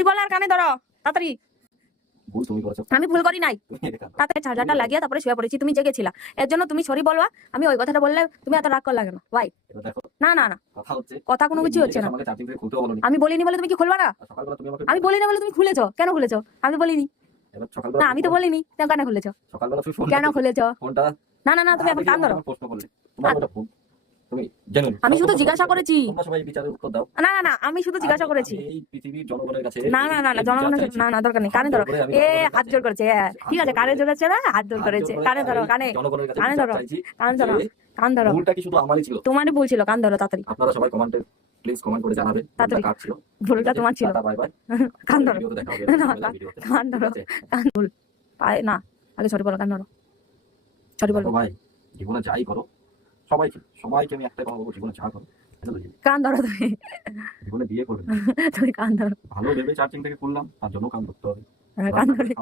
Sorry বল আর কানে ধরো তাড়াতাড়ি। ভুল তুমি করেছো। আমি ভুল করি নাই, তাড়াতাড়ি চার্জারটা লাগিয়ে তারপরে শুয়ে পড়েছি, তুমি জেগেছিলা এর জন্য তুমি সরি বলবা। আমি ওই কথাটা বললে তুমি এত রাগ করলে কেন ভাই? এবার দেখো না না না, কথা হচ্ছে, কথা কোনো কিছু হচ্ছে না। আমাকে চার্জিং থেকে খুলতেও বলোনি। আমি বলিনি বলে তুমি কি খুলবা না? আর সকালবেলা তুমি আমাকে আমি বলিনি বলে তুমি খুলেছো, কেন খুলেছো? আমি বলিনি। এবার না সকালবেলা আমি তো বলিনি, কেন খুলেছো? সকালবেলা তুমি কেন খুলেছো? ফোনটা না না না, তুমি এখন কান ধরো। প্রশ্ন করলে তোমার ওটা ফোন, তুমি জেনুইন। আমি শুধু জিজ্ঞাসা করেছি। তোমরা সবাই বিচারের উত্তর দাও। না না না, আমি শুধু জিজ্ঞাসা করেছি। এই পৃথিবীর জনগণের কাছে না না না না, জনগণের না না দরকার নেই, কানে ধরো। এ হাত জোর করেছে, ঠিক আছে কানে জোরেছে না, হাত জোর করেছে, কানে ধরো, কানে কানে ধরো, কান ধরো, কান ধরো। ভুলটা কি শুধু আমারই ছিল? তোমারই ভুল ছিল, কান ধরো তাড়াতাড়ি। আপনারা সবাই কমেন্টে প্লিজ কমেন্ট করে জানাবেন তাড়াতাড়ি। কাট ছিল, ভুলটা তোমার ছিল। Bye bye. কান ধরো, ভিডিওতে দেখা হবে, কান ধরো, কান ভুল পায় না। আগে সরি বলো, কান ধরো, সরি বলো ভাই। জীবনে যাই করো সবাইকে আমি একটা কথা বলবো, জীবনে যা করো কান ধরো তুমি। জীবনে বিয়ে করবেন। তুমি কান ধরো, ভালো ভেবে চার্জিং থেকে করলাম, তার জন্য কান ধরতে হবে। কান ধরে।